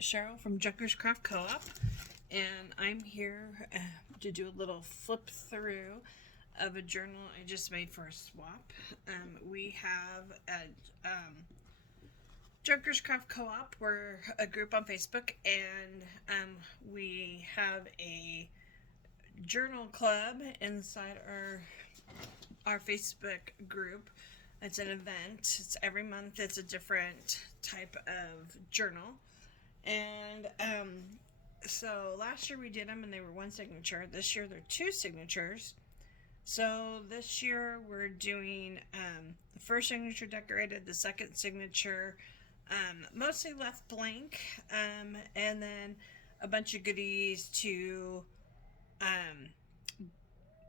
Cheryl from Junker's Craft Co-op, and I'm here to do a little flip through of a journal I just made for a swap. We have a Junker's Craft Co-op. We're a group on Facebook, and we have a journal club inside our Facebook group. It's an event. It's every month. It's a different type of journal. And so last year we did them and they were one signature. This year they're two signatures. So this year we're doing the first signature decorated, the second signature mostly left blank, and then a bunch of goodies to you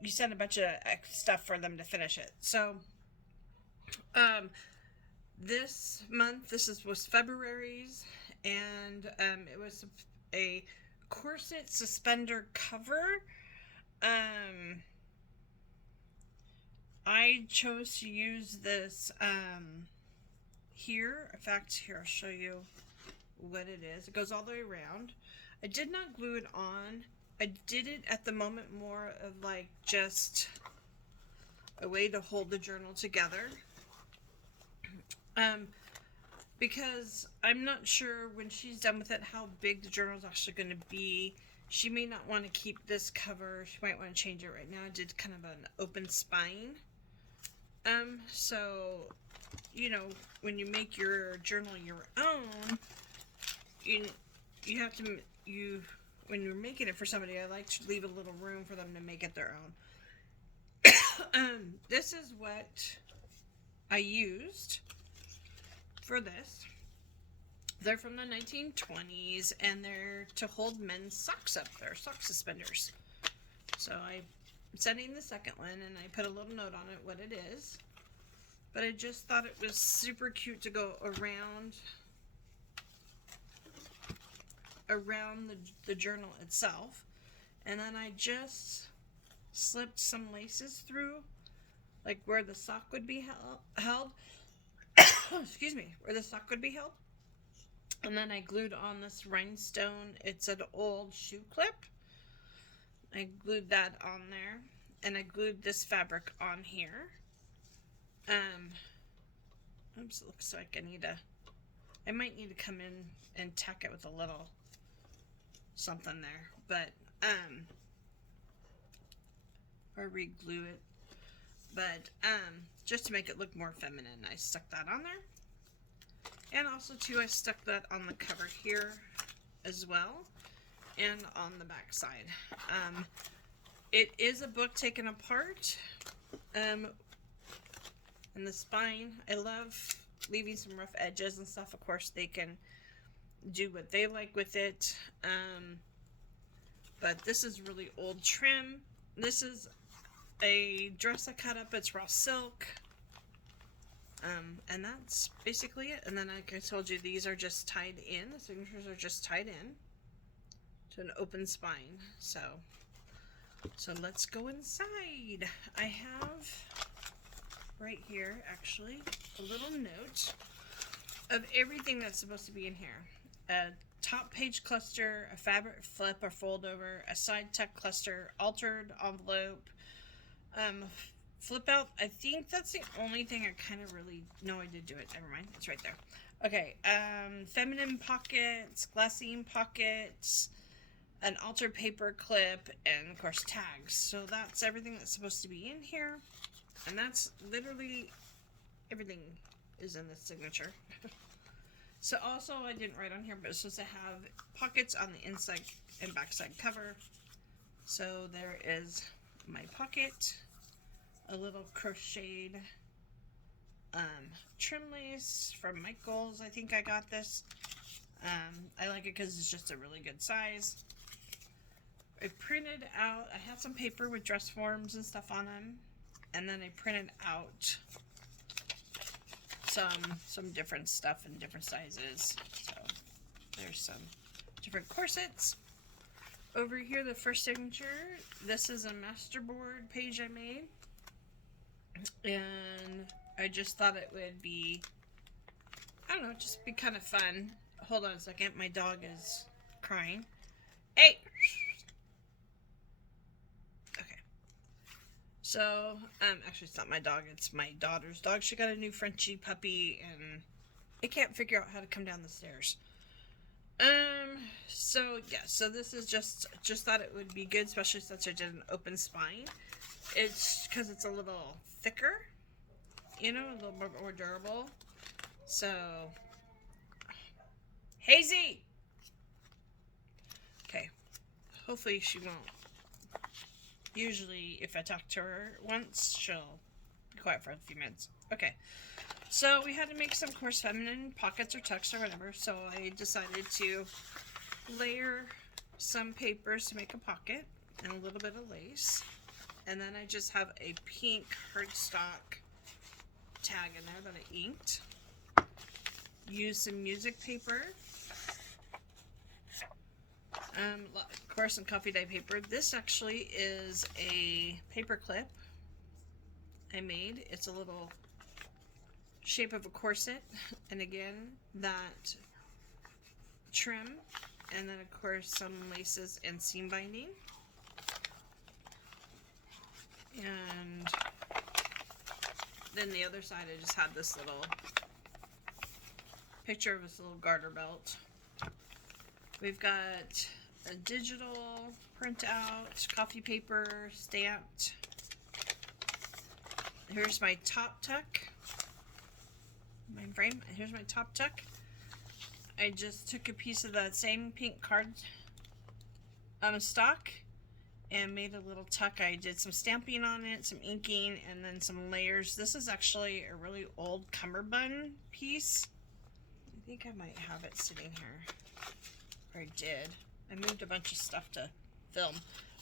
send a bunch of stuff for them to finish it. So this month, was February's, and it was a corset suspender cover. I chose to use this here. In fact, here I'll show you what it is. It goes all the way around. I did not glue it on. I did it at the moment more of like just a way to hold the journal together. Because I'm not sure when she's done with it how big the journal is actually going to be. She may not want to keep this cover. She might want to change it right now. I did kind of an open spine. So, you know, when you make your journal your own, you have to, when you're making it for somebody, I like to leave a little room for them to make it their own. This is what I used for this. They're from the 1920s, and they're to hold men's socks up. They're sock suspenders. So I'm sending the second one, and I put a little note on it what it is. But I just thought it was super cute to go around the journal itself. And then I just slipped some laces through, like where the sock would be held. Excuse me, where the sock would be held. And then I glued on this rhinestone. It's an old shoe clip. I glued that on there. And I glued this fabric on here. Oops, it looks like I might need to come in and tack it with a little something there. But, or re-glue it. But, just to make it look more feminine, I stuck that on there. And also, too, I stuck that on the cover here as well. And on the back side. It is a book taken apart. And the spine, I love leaving some rough edges and stuff. Of course, they can do what they like with it. But this is really old trim. This is a dress I cut up. It's raw silk. And that's basically it. And then, like I told you, these are just tied in. The signatures are just tied in to an open spine. So let's go inside. I have right here, actually, a little note of everything that's supposed to be in here. A top page cluster, a fabric flip or fold over, a side tuck cluster, altered envelope, flip out. I think that's the only thing I kind of really... No, I did do it. Never mind. It's right there. Okay. Feminine pockets, glassine pockets, an altered paper clip, and, of course, tags. So that's everything that's supposed to be in here. And that's literally everything is in this signature. So also, I didn't write on here, but it's supposed to have pockets on the inside and backside cover. So there is my pocket. A little crocheted trim lace from Michael's. I think I got this. I like it because it's just a really good size. I printed out, I had some paper with dress forms and stuff on them. And then I printed out some different stuff in different sizes. So there's some different corsets. Over here, the first signature. This is a masterboard page I made. And I just thought it would be, I don't know, just be kind of fun hold on a second. My dog is crying. Hey! Okay. So, actually it's not my dog, it's my daughter's dog. She got a new Frenchie puppy and it can't figure out how to come down the stairs. So yeah, so this is just thought it would be good, especially since I did an open spine. It's because it's a little thicker, you know, a little more durable. So, Hazy! Okay, hopefully she won't. Usually if I talk to her once, she'll be quiet for a few minutes. Okay, so we had to make some coarse feminine pockets or tucks or whatever, so I decided to layer some papers to make a pocket and a little bit of lace. And then I just have a pink cardstock tag in there that I inked. Use some music paper. Of course, some coffee dye paper. This actually is a paper clip I made. It's a little shape of a corset. And again, that trim. And then, of course, some laces and seam binding. And then the other side, I just had this little picture of this little garter belt. We've got a digital printout, coffee paper, stamped. Here's my top tuck. Mind frame. Here's my top tuck. I just took a piece of that same pink card stock and made a little tuck. I did some stamping on it, some inking, and then some layers. This is actually a really old cummerbund piece. I think I might have it sitting here. Or I did. I moved a bunch of stuff to film.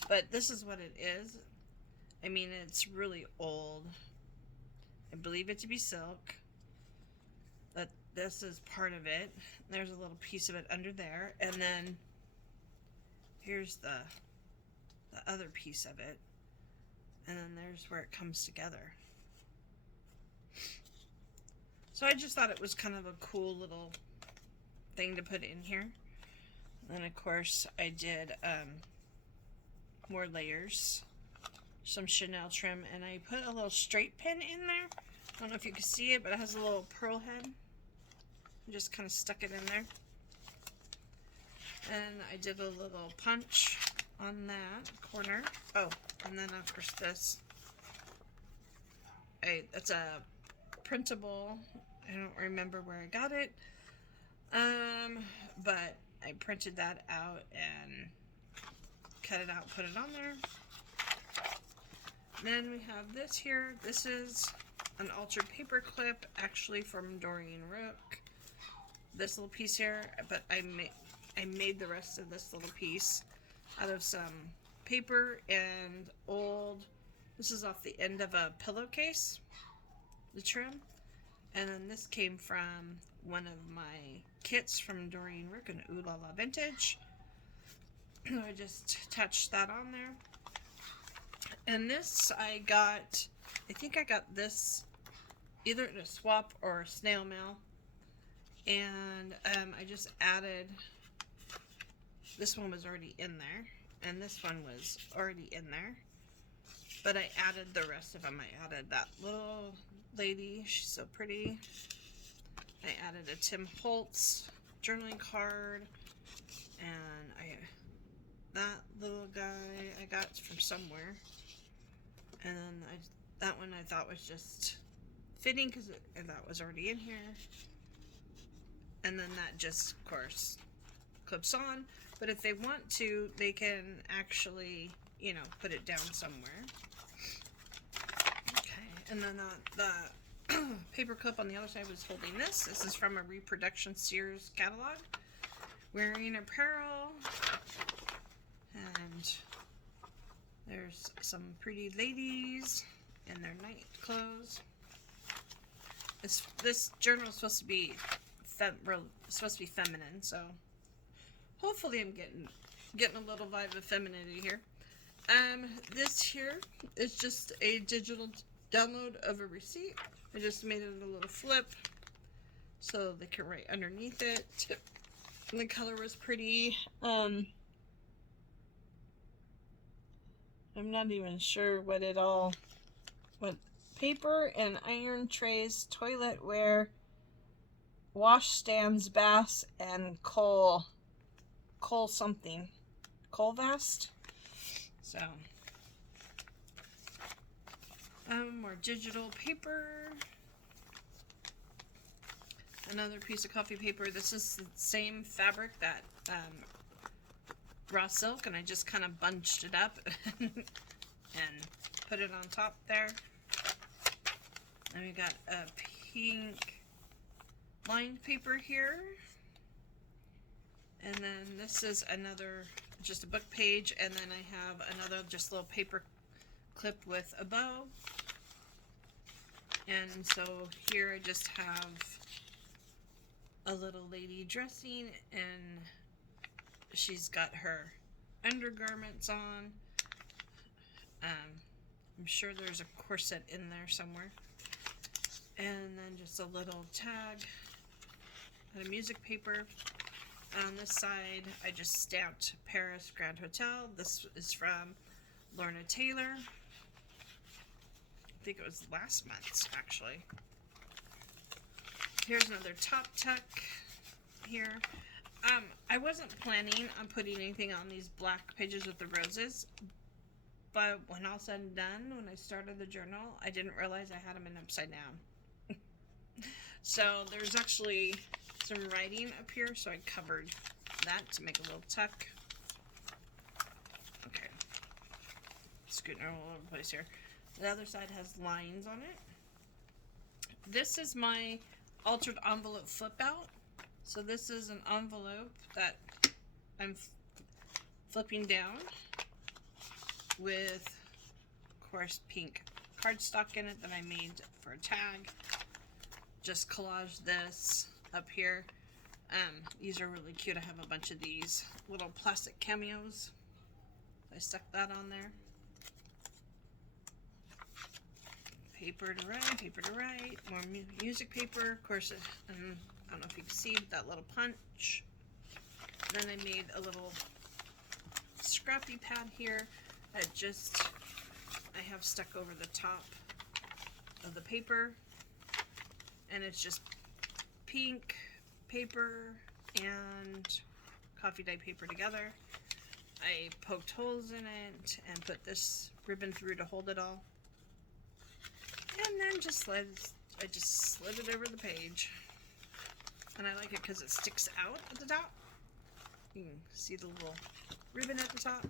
But this is what it is. I mean, it's really old. I believe it to be silk. But this is part of it. There's a little piece of it under there. And then here's the other piece of it. And then there's where it comes together. So I just thought it was kind of a cool little thing to put in here. And then of course I did more layers, some Chanel trim, and I put a little straight pin in there. I don't know if you can see it, but it has a little pearl head. I just kind of stuck it in there. And I did a little punch on that corner. Oh, and then of course this. It's a printable. I don't remember where I got it. But I printed that out and cut it out, put it on there. Then we have this here. This is an altered paper clip, actually from Doreen Rook. This little piece here, but I made the rest of this little piece out of some paper and old. This is off the end of a pillowcase, the trim. And then this came from one of my kits from Doreen Rook, an Ooh La La Vintage. I just attached that on there. And this I think I got this either in a swap or snail mail. And I just added, this one was already in there. And this one was already in there. But I added the rest of them. I added that little lady. She's so pretty. I added a Tim Holtz journaling card. And that little guy I got from somewhere. And then that one I thought was just fitting because that was already in here. And then that just, of course, clips on. But if they want to, they can actually, you know, put it down somewhere. Okay, and then the paper clip on the other side was holding this. This is from a Reproduction Sears catalog. Wearing apparel. And there's some pretty ladies in their night clothes. This journal is supposed to be feminine, so hopefully I'm getting a little vibe of femininity here. This here is just a digital download of a receipt. I just made it a little flip so they can write underneath it. And the color was pretty. I'm not even sure what paper and iron trays, toiletware, wash stands, baths, and coal something. Coal vest. So, more digital paper. Another piece of coffee paper. This is the same fabric that raw silk, and I just kind of bunched it up and put it on top there. And we got a pink lined paper here. And then this is another, just a book page, and then I have another just little paper clip with a bow. And so here I just have a little lady dressing, and she's got her undergarments on. I'm sure there's a corset in there somewhere. And then just a little tag and a music paper. On this side, I just stamped Paris Grand Hotel. This is from Lorna Taylor. I think it was last month's, actually. Here's another top tuck here. I wasn't planning on putting anything on these black pages with the roses, but when all said and done, when I started the journal, I didn't realize I had them in upside down. So there's actually some writing up here, so I covered that to make a little tuck. Okay. Scooting all over the place here. The other side has lines on it. This is my altered envelope flip out. So this is an envelope that I'm flipping down with, of course, pink cardstock in it that I made for a tag. Just collaged this up here. These are really cute. I have a bunch of these little plastic cameos. I stuck that on there. Paper to write, more music paper, of course, and I don't know if you can see that little punch. Then I made a little scrappy pad here that I have stuck over the top of the paper, and it's just pink paper and coffee dye paper together. I poked holes in it and put this ribbon through to hold it all. And then I just slid it over the page. And I like it because it sticks out at the top. You can see the little ribbon at the top.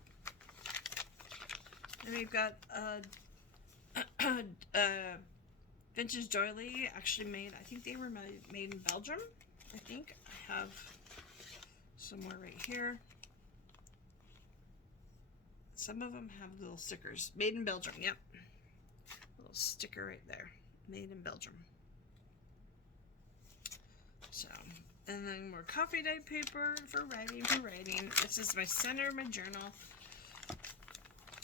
And we've got vintage doily, actually made, I think they were made in Belgium. I think I have somewhere right here. Some of them have little stickers. Made in Belgium, yep. Little sticker right there. Made in Belgium. So, and then more coffee dye paper for writing, This is my center of my journal.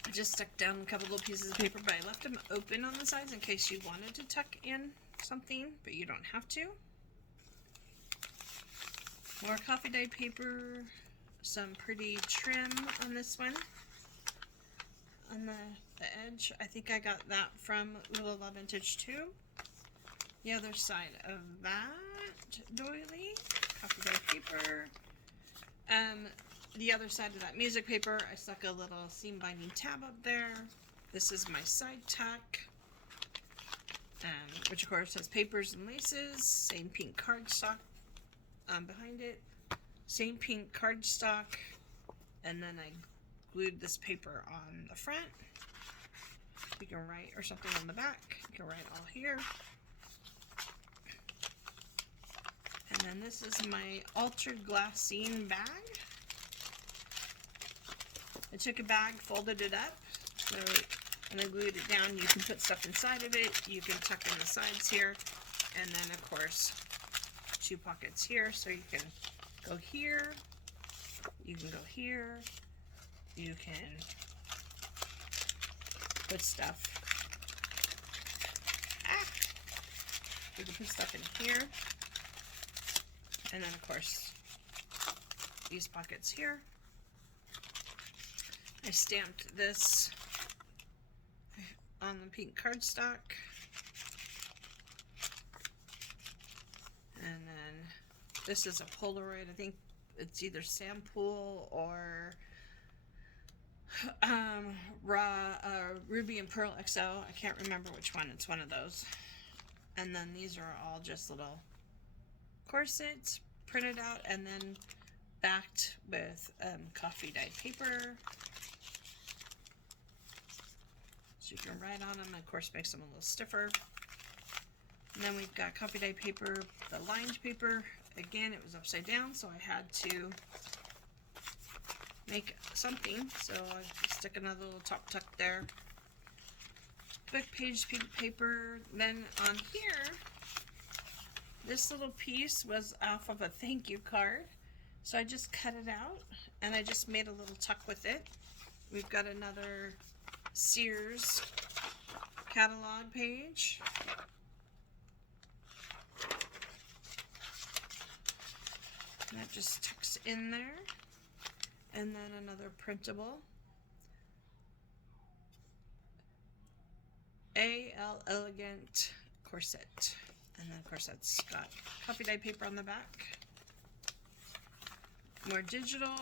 I just stuck down a couple little pieces of paper, but I left them open on the sides in case you wanted to tuck in something, but you don't have to. More coffee dye paper, some pretty trim on this one. On the edge, I think I got that from Little Love Vintage too. The other side of that doily, coffee dye paper. The other side of that music paper, I stuck a little seam binding tab up there. This is my side tuck, which of course has papers and laces. Same pink cardstock behind it. Same pink cardstock, and then I glued this paper on the front. You can write or something on the back. You can write all here. And then this is my altered glassine bag. I took a bag, folded it up, and I glued it down. You can put stuff inside of it. You can tuck in the sides here. And then, of course, 2 pockets here. So you can go here. You can go here. You can put stuff. You can put stuff in here. And then, of course, these pockets here. I stamped this on the pink cardstock. And then this is a Polaroid. I think it's either Sampool or Ruby and Pearl XO. I can't remember which one. It's one of those. And then these are all just little corsets printed out and then backed with coffee dyed paper. So you can write on them, of course makes them a little stiffer. And then we've got coffee dyed paper, the lined paper. Again, it was upside down, so I had to make something. So I stick another little top tuck there. Book page pink paper. Then on here, this little piece was off of a thank you card. So I just cut it out and I just made a little tuck with it. We've got another Sears catalog page. And that just tucks in there. And then another printable. A.L. Elegant corset. And then of course that's got coffee dyed paper on the back. More digital,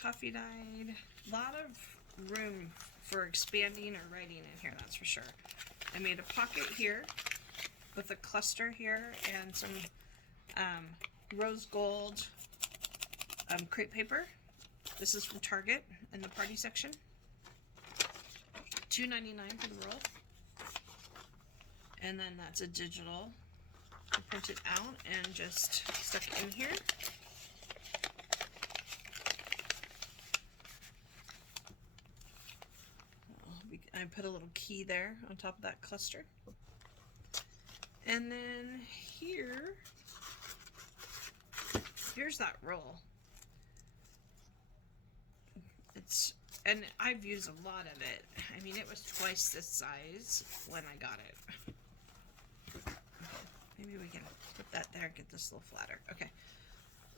coffee dyed. A lot of room for expanding or writing in here, that's for sure. I made a pocket here with a cluster here and some rose gold crepe paper. This is from Target in the party section. $2.99 for the roll. And then that's a digital. I print it out and just stuck in here. I put a little key there on top of that cluster. And then here's that roll. And I've used a lot of it. I mean, it was twice this size when I got it. Okay, maybe we can put that there and get this a little flatter. Okay.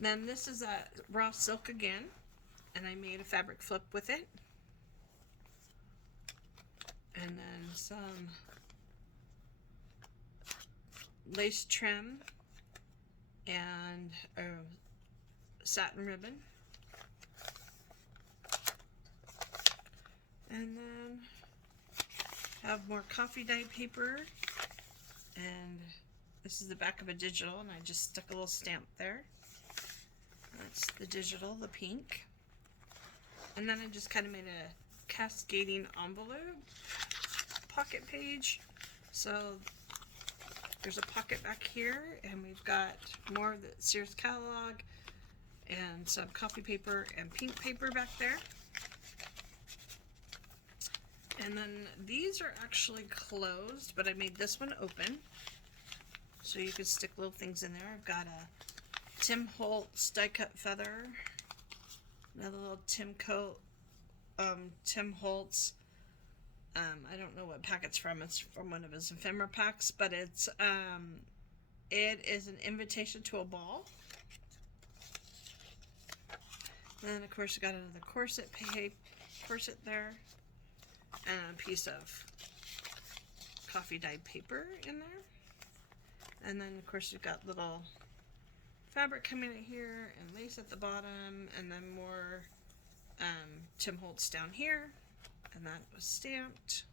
Then this is a raw silk again, and I made a fabric flip with it. And then some lace trim and a satin ribbon. And then have more coffee dyed paper. And this is the back of a digital, and I just stuck a little stamp there. That's the digital, the pink. And then I just kind of made a cascading envelope pocket page. So there's a pocket back here, and we've got more of the Sears catalog and some coffee paper and pink paper back there. And then these are actually closed, but I made this one open so you can stick little things in there. I've got a Tim Holtz die cut feather, another little Tim Holtz. I don't know what pack it's from. It's from one of his ephemera packs, but it is an invitation to a ball. And then of course I got another corset there, and a piece of coffee dyed paper in there. And then of course you've got little fabric coming in here and lace at the bottom, and then more Tim Holtz down here. And that was stamped.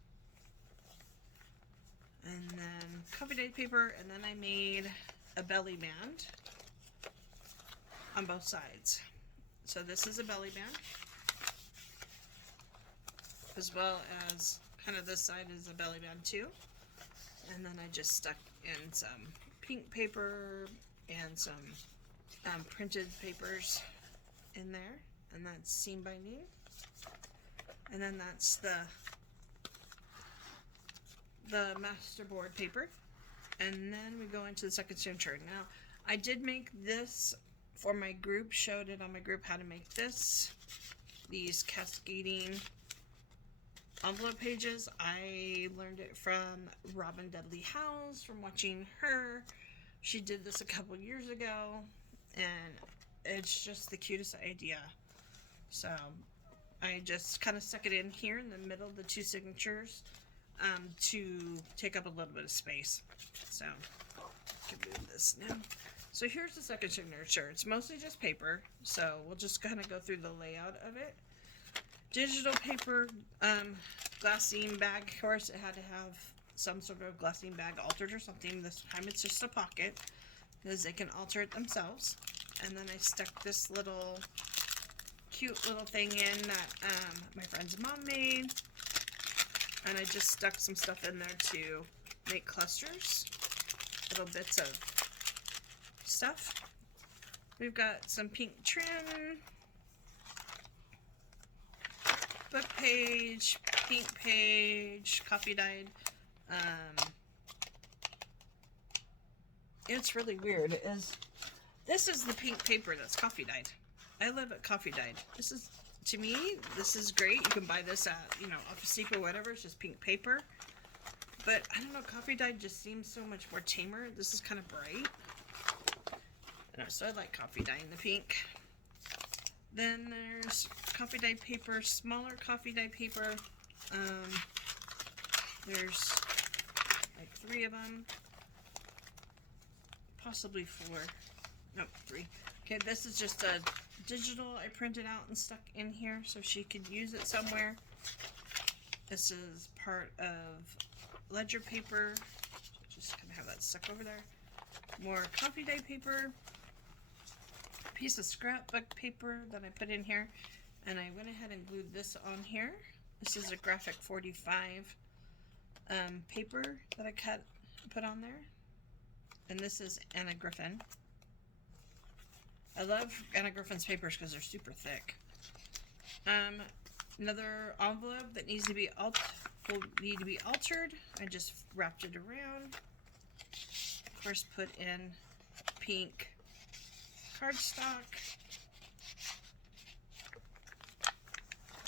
And then coffee dyed paper, and then I made a belly band on both sides. So this is a belly band, as well as kind of this side is a belly band too. And then I just stuck in some pink paper and some printed papers in there, and that's seam binding. And then that's the masterboard paper. And then we go into the second signature. Now, I did make this for my group, showed it on my group how to make this. These cascading envelope pages. I learned it from Robin Dudley Howes from watching her. She did this a couple years ago, and it's just the cutest idea. So I just kind of stuck it in here in the middle of the two signatures to take up a little bit of space. So I can move this now. So here's the second signature. It's mostly just paper, so we'll just kind of go through the layout of it. Digital paper, glassine bag. Of course, it had to have some sort of glassine bag altered or something. This time it's just a pocket, because they can alter it themselves. And then I stuck this little cute little thing in that my friend's mom made. And I just stuck some stuff in there to make clusters, little bits of stuff. We've got some pink trim, book page, pink page, coffee dyed. It's really weird. This is the pink paper that's coffee dyed. I love it coffee dyed. This is, to me, this is great. You can buy this at, Office Depot or whatever. It's just pink paper. But I don't know, coffee dyed just seems so much more tamer. This is kind of bright. So I like coffee dyeing the pink. Then there's coffee dyed paper, smaller coffee dyed paper. There's like 3 of them. Possibly 4. No, 3. Okay, this is just a digital I printed out and stuck in here so she could use it somewhere. This is part of ledger paper. Just gonna have that stuck over there. More coffee dyed paper. Piece of scrapbook paper that I put in here, and I went ahead and glued this on here. This is a graphic 45 paper that I put on there, and this is Anna Griffin. I love Anna Griffin's papers because they're super thick. Another envelope that needs to be altered. I just wrapped it around. Of course, put in pink cardstock,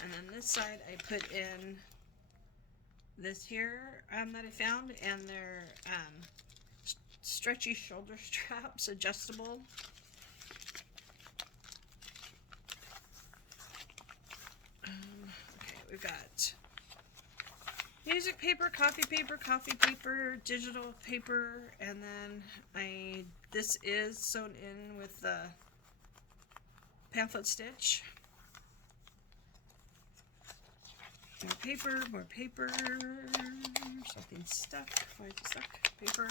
and then this side I put in this here that I found, and they're stretchy shoulder straps, adjustable. Okay, we've got music paper, coffee paper, digital paper, and then this is sewn in with the pamphlet stitch. More paper, something stuck, why is it stuck? Paper,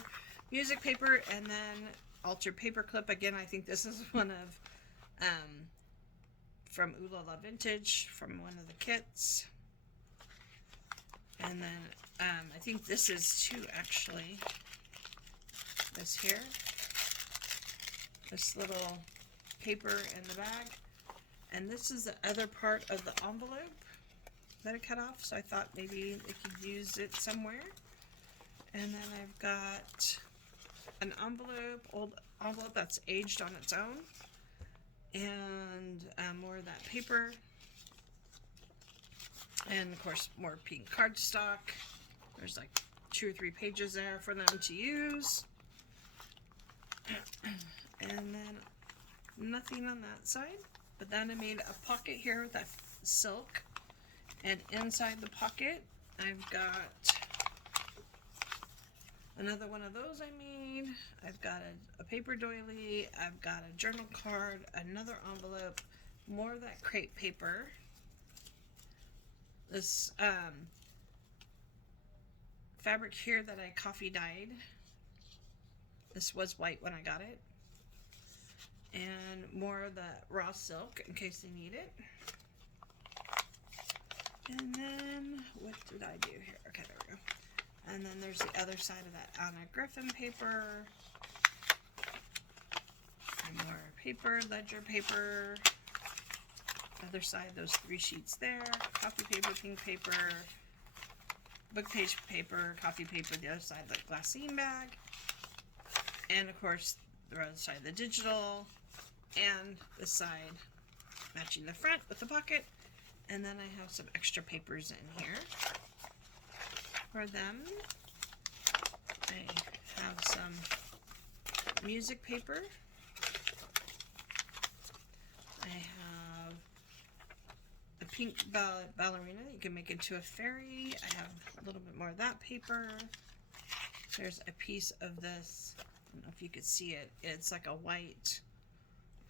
music paper, and then altered paper clip. Again, I think this is one of, from Ooh La La Vintage, from one of the kits. And then, I think this is 2 actually. This here. This little paper in the bag. And this is the other part of the envelope that I cut off. So I thought maybe I could use it somewhere. And then I've got an envelope, old envelope that's aged on its own. And more of that paper. And of course, more pink cardstock. There's like 2 or 3 pages there for them to use. And then nothing on that side. But then I made a pocket here with that silk. And inside the pocket, I've got another one of those I made. I've got a paper doily. I've got a journal card, another envelope, more of that crepe paper. This fabric here that I coffee dyed. This was white when I got it. And more of the raw silk in case they need it. And then, what did I do here? Okay, there we go. And then there's the other side of that Anna Griffin paper. And more paper, ledger paper. Other side, those 3 sheets there. Coffee paper, pink paper, book page paper, coffee paper. The other side, the glassine bag. And of course, the other side, the digital. And this side, matching the front with the pocket. And then I have some extra papers in here for them. I have some music paper. pink ballerina. You can make into a fairy. I have a little bit more of that paper. There's a piece of this. I don't know if you could see it. It's like a white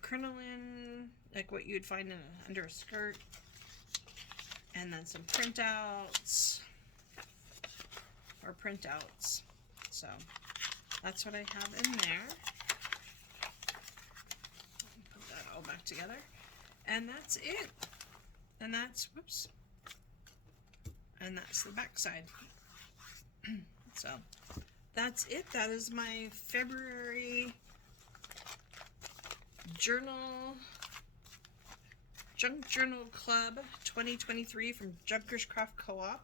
crinoline, like what you'd find under a skirt. And then some printouts. So that's what I have in there. Put that all back together. And that's it. And that's, whoops. And that's the back side. So that's it. That is my February Junk Journal Club 2023 from Junkers Craft Co-op.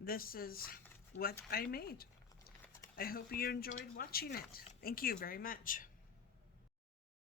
This is what I made. I hope you enjoyed watching it. Thank you very much.